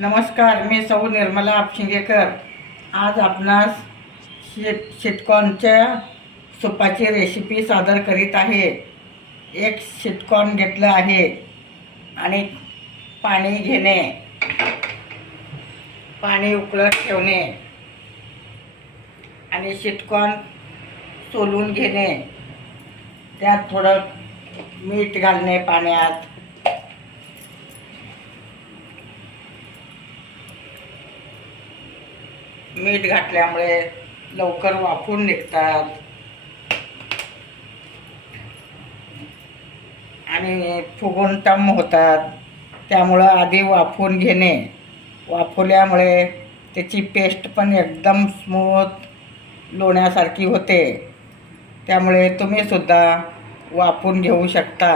नमस्कार, मी सौ निर्मला आपशिंगेकर. आज आपणास शीतकॉर्नच्या सूपाची रेसिपी सादर करीत आहे. एक शीतकॉर्न घेतलं आहे आणि पाणी घेणे, पाणी उकळत ठेवणे आणि शीतकॉर्न सोलून घेणे. त्यात थोडं मीठ घालणे पाण्यात. मीठ घातल्यामुळे लवकर वाफून निघतात आणि फुगून टम होतात. त्यामुळं आधी वाफवून घेणे. वाफवल्यामुळे त्याची पेस्ट पण एकदम स्मूथ लोण्यासारखी होते. त्यामुळे तुम्हीसुद्धा वाफवून घेऊ शकता.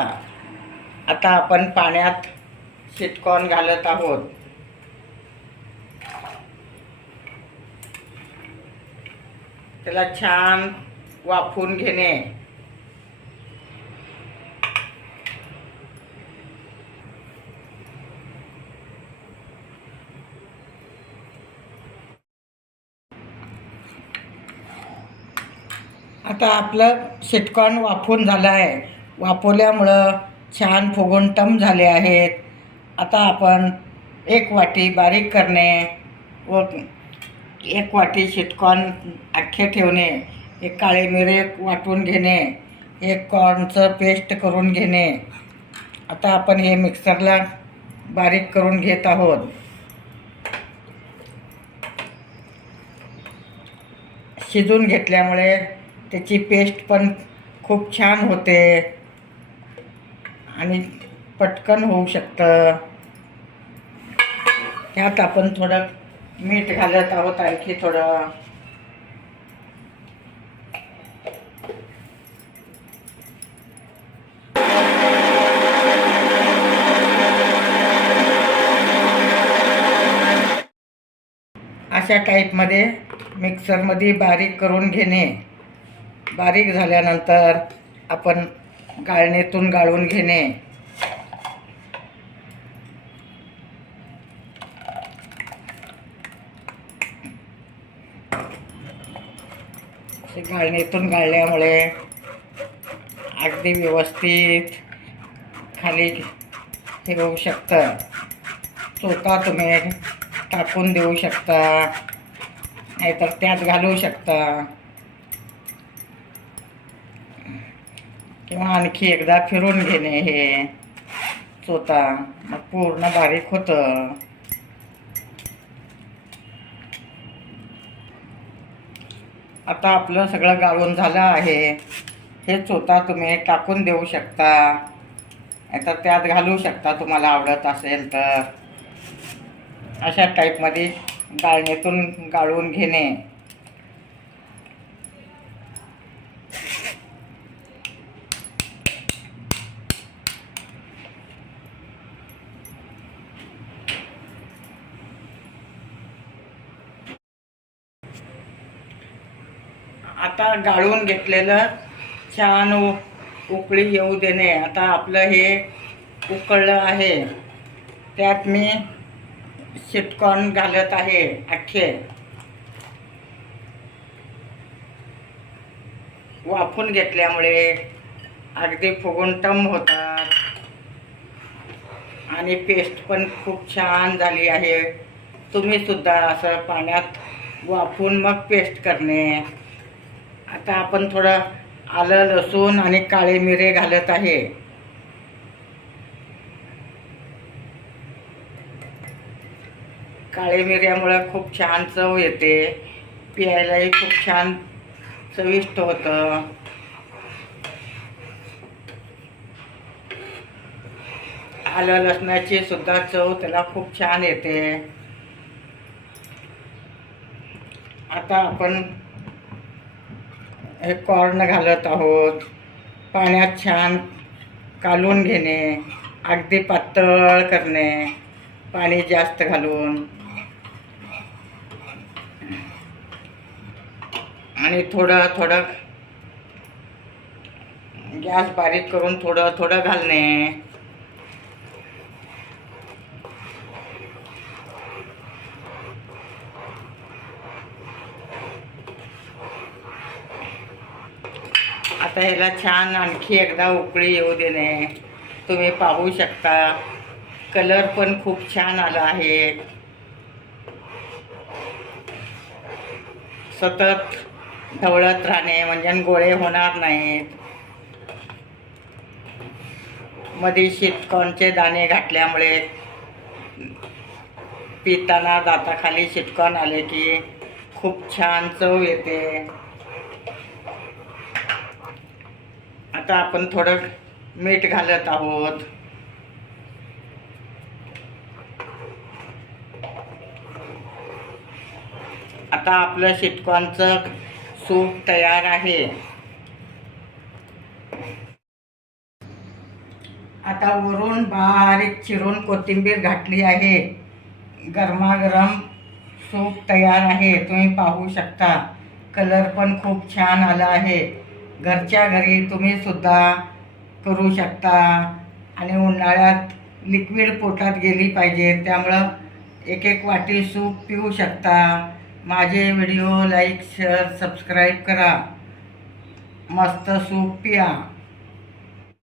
आता आपण पाण्यात शीतकॉर्न घालत आहोत. त्याला छान वाफवून घेणे. आता आपलं शीतकॉर्न वाफवून झालं आहे. वाफवल्यामुळं छान फुगून टम झाले आहेत. आता आपण एक वाटी बारीक करणे व एक वाटी शीतकॉर्न अख्खे ठेवणे. एक काळे मिरे वाटून घेणे. एक कॉर्नचं पेस्ट करून घेणे. आता आपण हे मिक्सरला बारीक करून घेत आहोत. शिजून घेतल्यामुळे त्याची पेस्ट पण खूप छान होते आणि पटकन होऊ शकतं. ह्यात आपण थोडं मीठ घालत आहोत, आणखी थोडं. अशा टाईपमध्ये मिक्सरमध्ये बारीक करून घेणे. बारीक झाल्यानंतर आपण गाळणीतून गाळून घेणे. गाळणीतून गाळल्यामुळे अगदी व्यवस्थित खाली हे होऊ शकतं. चोथा तुम्ही टाकून देऊ शकता, नाहीतर त्यात घालू शकता, किंवा आणखी एकदा फिरून घेणे. हे चोथा मग पूर्ण बारीक होतं. आता आपलं सगळं गाळून झालं आहे. हे चोथा तुम्ही टाकून देऊ शकता, नाहीतर त्यात घालू शकता तुम्हाला आवडत असेल तर. अशा टाईपमध्ये गाळणीतून गाळून घेणे. आता गाळून घेतलेलं छान उकळी येऊ देणे. आता आपलं हे उकळलं आहे. त्यात मी शीतकॉर्न घालत आहे अख्खे. वाफून घेतल्यामुळे अगदी फुगून टम होतात आणि पेस्ट पण खूप छान झाली आहे. तुम्हीसुद्धा असं पाण्यात वाफून मग पेस्ट करणे. आता आपण थोडं आलं, लसूण आणि काळे मिरे घालत आहे. काळे मिऱ्यामुळं खूप छान चव येते. प्यायलाही खूप छान चविष्ट होतं. आलं लसणाची सुद्धा चव त्याला खूप छान येते. आता आपण हे कॉर्न घालत आहोत. पाण्यात छान कालवून घेणे. अगदी पातळ करणे पाणी जास्त घालून. आणि थोडं थोडं गॅस बारीक करून थोडं थोडं घालणे. आता ह्याला छान आणखी एकदा उकळी येऊ देणे. तुम्ही पाहू शकता कलर पण खूप छान आला आहे. सतत ढवळत राहणे म्हणजे गोळे होणार नाहीत. मध्ये शीटकॉर्नचे दाणे घातल्यामुळे पिताना दाताखाली शीटकॉर्न आले की खूप छान चव येते. आता आपण थोडं मीठ घालत आहोत. आता आपलं शीटकॉर्नचं सूप तयार आहे. आता वरून बारीक चिरून कोथिंबीर घातली आहे. गरमागरम सूप तयार आहे. तुम्ही पाहू शकता कलर पण खूप छान आला आहे. घरच्या घरी तुम्ही सुद्धा करू शकता. आणि उन्हाळ्यात लिक्विड पोटात गेली पाहिजे त्यामुळं एक एक वाटी सूप पिऊ शकता. माझे व्हिडिओ लाईक शेअर सबस्क्राईब करा. मस्त सूप पिया.